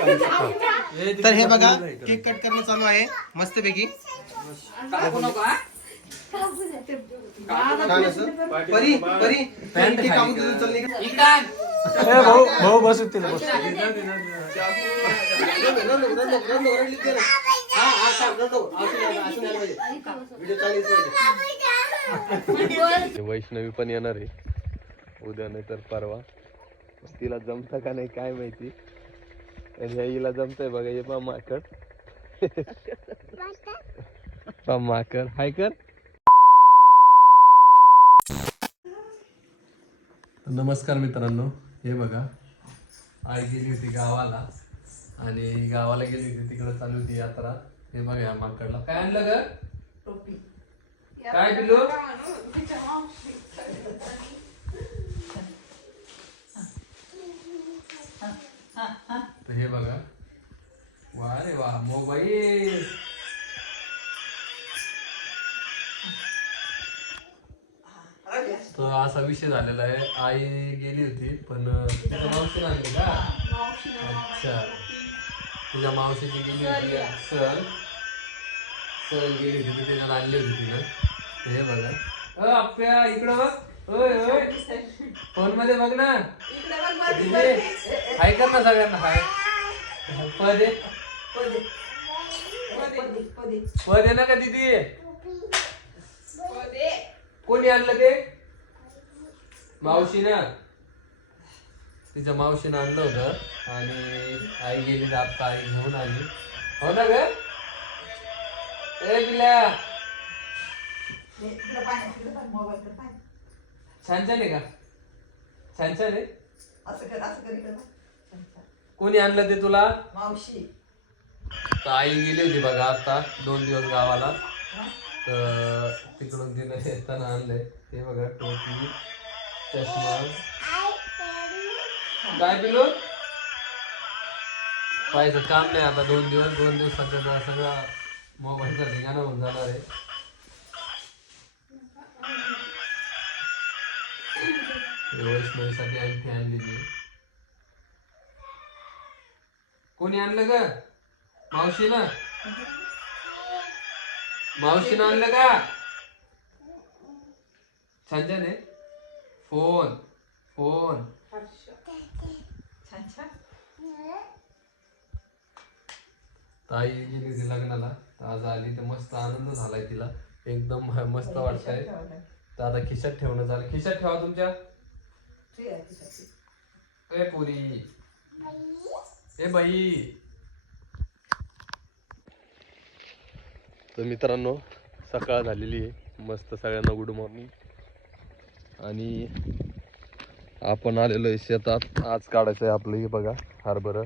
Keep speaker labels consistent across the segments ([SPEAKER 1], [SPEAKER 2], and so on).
[SPEAKER 1] तर हे बघा केक कट करणं चालू आहे मस्तपैकी छान असं. परी परी परी, केक कापून देतो, चल निघ.
[SPEAKER 2] भाऊ भाऊ बसू तिला बस
[SPEAKER 1] रन नको, रन नको, रन नको, रन नको, रन लिहिते ना. हा, हा, थांब, रन नको. असं नाही, असं नाही पाहिजे. व्हिडिओ चालू पाहिजे.
[SPEAKER 3] वैष्णवी पण येणार आहे उद्या नाही तर परवा तिला जमतं का नाही काय माहिती ह्या हिला जमतंय बघा हे पा माकड पा माकड हाय कर नमस्कार मित्रांनो. हे बघा. आई गेली होती गावाला आणि गावाला गेली होती. तिकडे चालू होती यात्रा. हे बघा या माकडला. काय आणलं ग? काय पिल्लू? तर हे बघा. वा रे वा मोबाईल. तर असा विषय झालेला आहे. आई गेली होती पण तिच्या मावशी आणली का? अच्छा. तुझ्या मावशीची गेली होती. Sir sir. गेली होती तिथे आणली होती तिनं हे बघा. अ आप्या इकडं बघ. ओय ओय. फोनमध्ये बघ ना. हाय कर ना सगळ्यांना हाय. पदे. पदे ना का दीदी? कोणी आणलं ते? मावशीनं. तिच्या मावशीनं आणलं होतं. आणि आई गेली आता आई घेऊन आली. हो ना ग? ए बिल्या छान छान आहे का? छान छान आहे.
[SPEAKER 4] असं कर असं कर.
[SPEAKER 3] कोणी आणलं ते तुला?
[SPEAKER 4] मावशी.
[SPEAKER 3] तर आई गेली होती बघा आता दोन दिवस गावाला. तर तिकडून तिनं येताना आणलंय. ते बघा टोपी चष्मा. काय पिलो पाहायचं काम नाही आता दोन दिवस दोन दिवसात त्याचा सगळा मोबाईलचा ठिकाणा होऊन जाणार आहे. वैष्णवीसाठी अंगठी आणलेली आहे. कोणी आणलं ग? मावशीनं? मावशीनं आणलं का? छान आहे. Phone phone. ताई गेली होती लग्नाला. तर आज आली तर मस्त आनंद झालाय तिला. एकदम मस्त वाटतंय. तर आता खिशात ठेवणं झालं. खिशात ठेवा तुमच्या. ए पुरी. ए बाई. तर मित्रांनो सकाळ झालेली आहे. मस्त सगळ्यांना गुड मॉर्निंग आणि आपण आलेलो आहे शेतात. आज काढायचं आहे आपलं हे बघा हरभरं.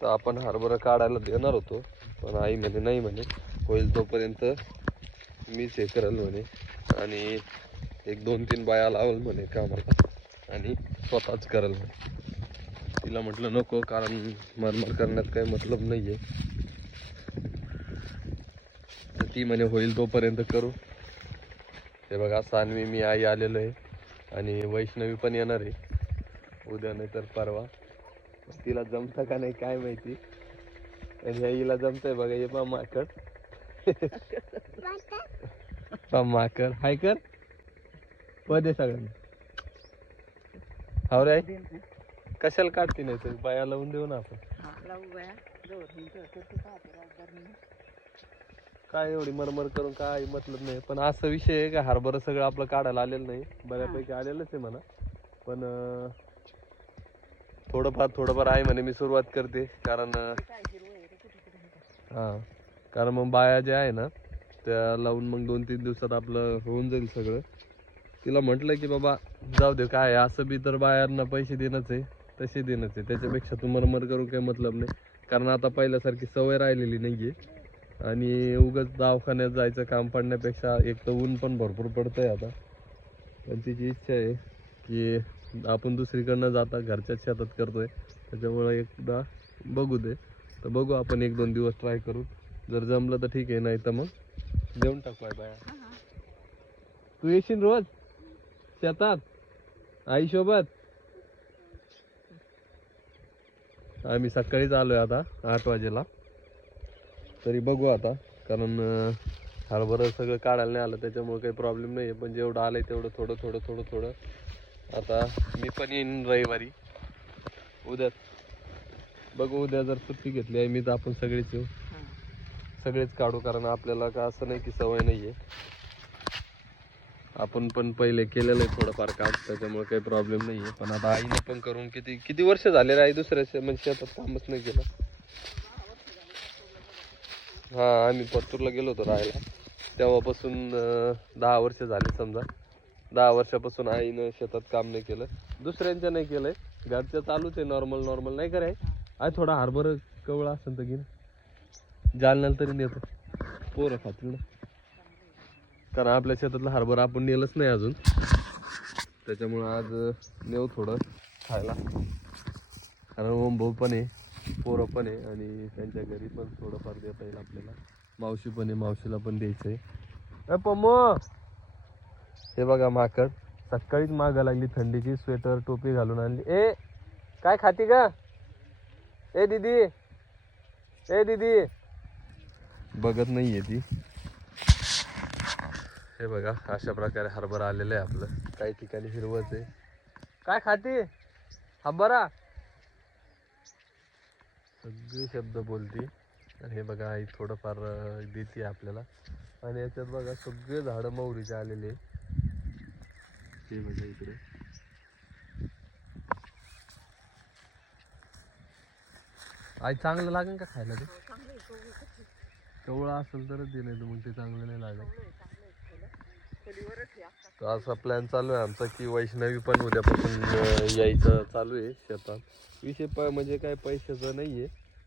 [SPEAKER 3] तर आपण हरभरं काढायला देणार होतो पण आई म्हणे नाही म्हणे होईल तोपर्यंत मीच हे करेल म्हणे. आणि एक दोन तीन बाया लावल म्हणे कामाला. आणि स्वतःच करेल म्हणे. तिला म्हटलं नको कारण मरमर करण्यात काही मतलब नाही आहे ती म्हणे होईल तोपर्यंत करू. ते बघा सानवी मी आई आलेलो आहे आणि वैष्णवी पण येणार आहे. उद्या नाही तर परवा. तिला जमतं का नाही काय माहिती. आणि आईला हिला जमतंय बघा हे पा माकड. पा माकड. हाय कर. पदे सगळ्यांना. हाव रे कशाला काढते नाही तर बाया लावून देऊ ना आपण.
[SPEAKER 4] हा, लावू बाया. जवळ करते का.
[SPEAKER 3] काय एवढी मरमर करून काय मतलब नाही. पण असं विषय आहे का हरभरा सगळं आपलं काढायला आलेलं नाही. बऱ्यापैकी आलेलंच आहे म्हणा. पण अं, थोडंफार थोडंफार आहे म्हणे मी सुरुवात करते. कारण अं,
[SPEAKER 4] काय हिरवं आहे रे, कुठे कुठे हे कर.
[SPEAKER 3] हा. कारण मग बाया ज्या आहे ना त्या लावून मग दोन तीन दिवसात आपलं होऊन जाईल सगळं. तिला म्हटलं की बाबा जाऊ दे काय आहे, असं बी तर बायांना पैसे देणंच आहे. तसे देणंच आहे. त्याच्यापेक्षा तू मरमर करून काही मतलब नाही. कारण आता पहिल्यासारखी सवय राहिलेली नाहीये. आणि उगाच दवाखान्यात जायचं काम पडण्यापेक्षा एक तर ऊन पण भरपूर पडतंय आता. पण तिची इच्छा आहे की आपण दुसरीकडनं जाता घरच्याच शेतात करतोय. त्याच्यामुळं एकदा बघू दे. तर बघू आपण एक दोन दिवस ट्राय करू. जर जमलं तर ठीक आहे नाही तर मग देऊन टाकू आहे बाया. तू येशील रोज? शेतात? आई आम्ही सकाळीच आलोय आता आठ वाजेला. तरी बघू आता कारण हरभरा सगळं काढायला नाही आलं त्याच्यामुळे काही प्रॉब्लेम नाही आहे पण जेवढं आलंय तेवढं थोडं थोडं थोडं थोडं. आता मी पण येईन रविवारी. उद्या. बघू उद्या जर सुट्टी घेतली आहे मी तर आपण सगळेच येऊ. सगळेच काढू कारण आपल्याला का असं नाही की सवय नाही आहे आपण पण पहिले केलेलं आहे थोडंफार काम त्याच्यामुळे काही प्रॉब्लेम नाही आहे पण आता आईने पण करून किती किती वर्ष झाले आहे दुसऱ्या म्हणजे शेतात कामच नाही केलं? हा आम्ही परतूरला गेलो होतो राहायला. तेव्हापासून दहा वर्ष झाले समजा. दहा वर्षापासून आईनं शेतात काम नाही केलं. दुसऱ्यांच्या नाही केलंय. घरचं चालूच आहे नॉर्मल नॉर्मल नाही कराय आई थोडा हार्बर कवळा असेल तर घेईन जालन्याला तरी नेतो. पोरं खातील ना. कारण आपल्या शेतातला हरभरा आपण नेलंच नाही अजून. त्याच्यामुळं आज नेऊ थोडं खायला. कारण ओम भाऊ पण आहे पोरं पण आहे आणि त्यांच्या घरी पण थोडंफार देता येईल आपल्याला. मावशी पण आहे मावशीला पण द्यायचं आहे पम्मो! हे बघा माकड. सकाळीच मागा लागली थंडीची स्वेटर टोपी घालून आणली. ए काय खाती का ए दीदी! ए दीदी! बघत नाहीये ती. हे बघा अशा प्रकारे हरभरा आलेलं आहे आपलं. काही ठिकाणी हिरवच आहे. काय खाते? हरभरा सगळे शब्द बोलते. आणि हे बघा आई थोडंफार देते आपल्याला. आणि याच्यात बघा सगळे झाडं मोहरीचे आलेले. हे बघा इकडे. आई चांगलं लागेल का खायला ते? कवळा असेल तरच दे नाही तर मग ते चांगलं नाही लागत. तर असा प्लॅन चालू आहे आमचा की वैष्णवी पण उद्यापासून यायचं चालू आहे शेतात. विषय प म्हणजे काय पैशाचं नाही आहे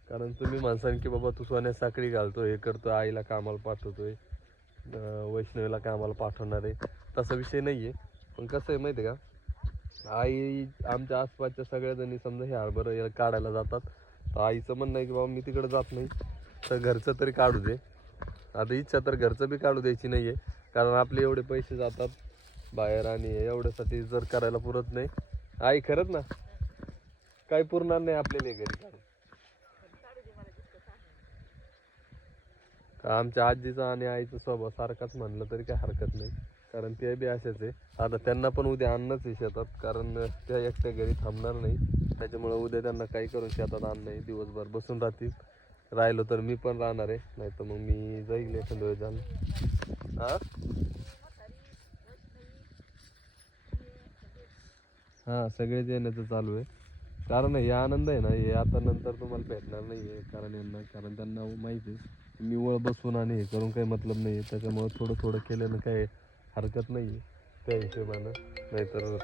[SPEAKER 3] कारण तुम्ही म्हणसान की बाबा तू सोन्या साखळी घालतो हे करतो आईला कामाला पाठवतोय आहे वैष्णवीला कामाला पाठवणार आहे. तसा विषय नाही आहे पण कसं आहे माहिती आहे का? आई आमच्या आसपासच्या सगळ्या जणी समजा हे हरभरं याला काढायला जातात. तर आईचं म्हणणं आहे की बाबा मी तिकडे जात नाही. तर घरचं तरी काढू दे. आता इच्छा तर घरचं बी काढू द्यायची नाही आहे कारण आपले एवढे पैसे जातात बाहेर आणि एवढ्यासाठी जर करायला पुरत नाही. आई खरंच ना? काही पुरणार नाही आपल्याला घरी का आमच्या आजीचा आणि आईचा स्वभाव सारखाच म्हणलं तरी काही हरकत नाही. कारण ते बी असेच आहे. आता त्यांना पण उद्या आणणंच आहे शेतात कारण त्या एकट्या घरी थांबणार नाही. त्याच्यामुळं उद्या त्यांना काही करून शेतात आणणं नाही दिवसभर बसून राहतील. राहिलो तर मी पण राहणार आहे. नाही तर मग मी जाईल एखाद्या वेळेस जाणं हा? हा सगळेच येण्याचं चालू आहे. कारण हे आनंद आहे ना हे आता नंतर तुम्हाला भेटणार नाही आहे. कारण यांना कारण त्यांना माहिती आहे. निवळ बसून आणि हे करून काही मतलब नाही आहे. त्याच्यामुळं थोडं थोडं केल्यानं काही हरकत नाही आहे. त्या हिशोबानं. नाहीतर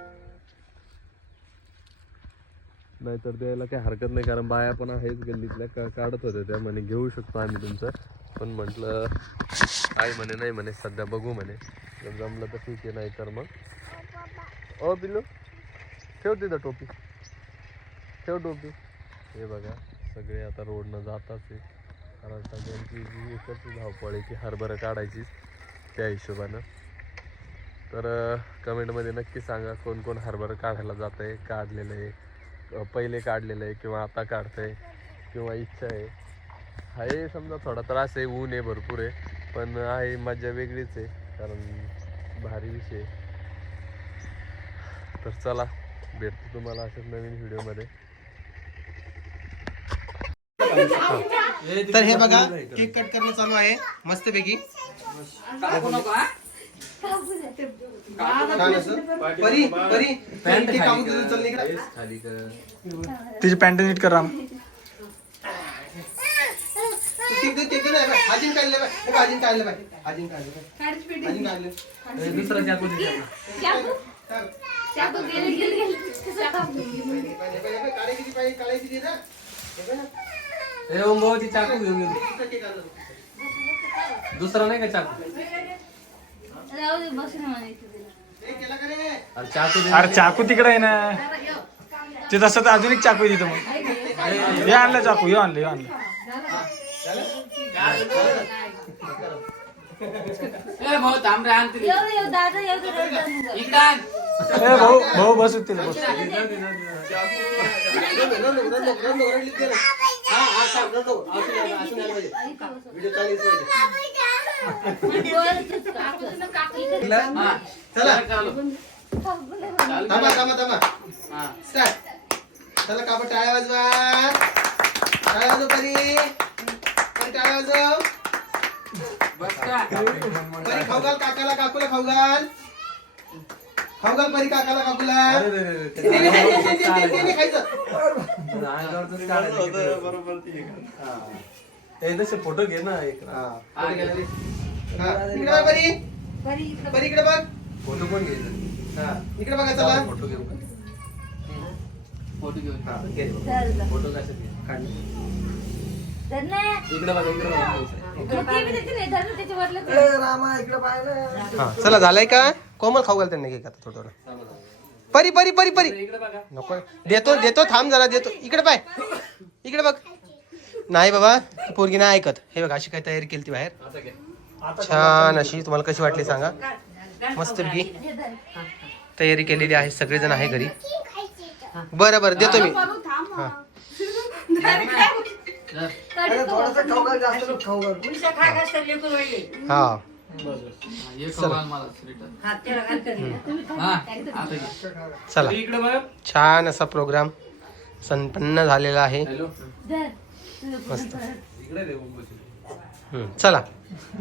[SPEAKER 3] नाहीतर द्यायला काही हरकत नाही कारण बाया पण आहेच गल्लीतल्या का काढत होत्या त्या म्हणे घेऊ शकतो आम्ही तुमचं. पण म्हटलं काय म्हणे नाही म्हणे सध्या बघू म्हणे. जर जमलं तर ठीक आहे नाही तर मग ओ पिलो ठेव तिथं टोपी. ठेव टोपी. हे बघा सगळे आता रोडनं जाताच आहे कारण सगळ्यांची जी एकच धावपळ आहे की हरभरं काढायचीच त्या हिशोबानं. तर कमेंटमध्ये नक्की सांगा कोण कोण हरभरं काढायला जात आहे काढलेलं आहे. पहिले काढलेलं आहे किंवा आता काढतंय किंवा इच्छा आहे. आहे समजा थोडा त्रास आहे ऊन आहे भरपूर आहे पण आहे मजा वेगळीच आहे कारण भारी विषय आहे. तर चला भेटतो तुम्हाला अशाच नवीन व्हिडिओमध्ये.
[SPEAKER 1] तर हे बघा केक कट करणं चालू आहे मस्त पैकी परी परी. केक कापून देतो, चल इकडे.
[SPEAKER 2] तिची पॅन्ट नीट करा
[SPEAKER 1] हे दुसरा चाकू
[SPEAKER 5] चाकू घेऊन.
[SPEAKER 1] दुसरा
[SPEAKER 5] नाही का चाकू?
[SPEAKER 1] हे
[SPEAKER 5] अरे चाकू दे
[SPEAKER 2] अरे चाकू तिकडे आहे ना ते तसं तर अजून एक चाकू आहे तिथं मग हे आणलं चाकू हे आणलं हे आणलं
[SPEAKER 5] ए भाऊ थांब रे आणते
[SPEAKER 6] येऊ दे, येऊ, दादा येऊ दे, रडू दे.
[SPEAKER 5] इकडे आण.
[SPEAKER 2] ए भाऊ भाऊ बसू तिला बस
[SPEAKER 1] हा, हा, थांब, रडू नको. असं नाही, असं नाही पाहिजे. व्हिडिओ चाललीच पाहिजे.
[SPEAKER 5] हा.
[SPEAKER 1] चला
[SPEAKER 5] चालू.
[SPEAKER 1] थांबा थांबा थांबा
[SPEAKER 5] हा.
[SPEAKER 1] स्टार्ट चला कापड टाळ्या वाजवा टाळ्या वाजव परी परी टाळ्या वाजव
[SPEAKER 5] बस का?
[SPEAKER 1] परी खाऊ घाल काकाला काकूला खाऊ घाल खाऊ घाल परी काकाला नाही, नाही, नाही, नाही खायचं.
[SPEAKER 5] हा. तसे फोटो घे ना एक.
[SPEAKER 1] हा, परी गेला रे. हा, इकडे बघ परी. परी इकडे बघ.
[SPEAKER 5] फोटो पण घ्यायचा
[SPEAKER 1] हा, इकडे बघा चला.
[SPEAKER 5] फोटो घेऊ फोटो घेऊन.
[SPEAKER 1] हा, घे.
[SPEAKER 5] फोटो घे?
[SPEAKER 1] काढ.
[SPEAKER 5] इकडे बघा इकडे बघा.
[SPEAKER 6] मग ते बी देते नाही, धर ना त्याच्यावरलं ते.
[SPEAKER 1] हा चला झालंय का? कोमल खाऊ घाल त्यांनी घे आता थोडं थोडं. परी परी परी परी.
[SPEAKER 5] इकडे बघा
[SPEAKER 1] नको. देतो देतो थांब जरा देतो. इकडे पाय. इकडे बघ. नाही बाबा पोरगी नाही ऐकत. हे बघ अशी काय तयारी केली ती बाहेर. छान अशी. तुम्हाला कशी वाटली सांगा. मस्तपैकी
[SPEAKER 6] हे धर.
[SPEAKER 1] तयारी केलेली आहे सगळेजण आहे घरी. बरं बरं देतो मी. हा. हा.
[SPEAKER 5] हा, हे मला. हा, आता घे.
[SPEAKER 1] चला.
[SPEAKER 5] इकडे बघ.
[SPEAKER 1] छान असा प्रोग्राम संपन्न झालेला आहे.
[SPEAKER 5] हॅलो.
[SPEAKER 1] मस्त.
[SPEAKER 5] इकडे दे मुंबईची.
[SPEAKER 1] हम्म, चला.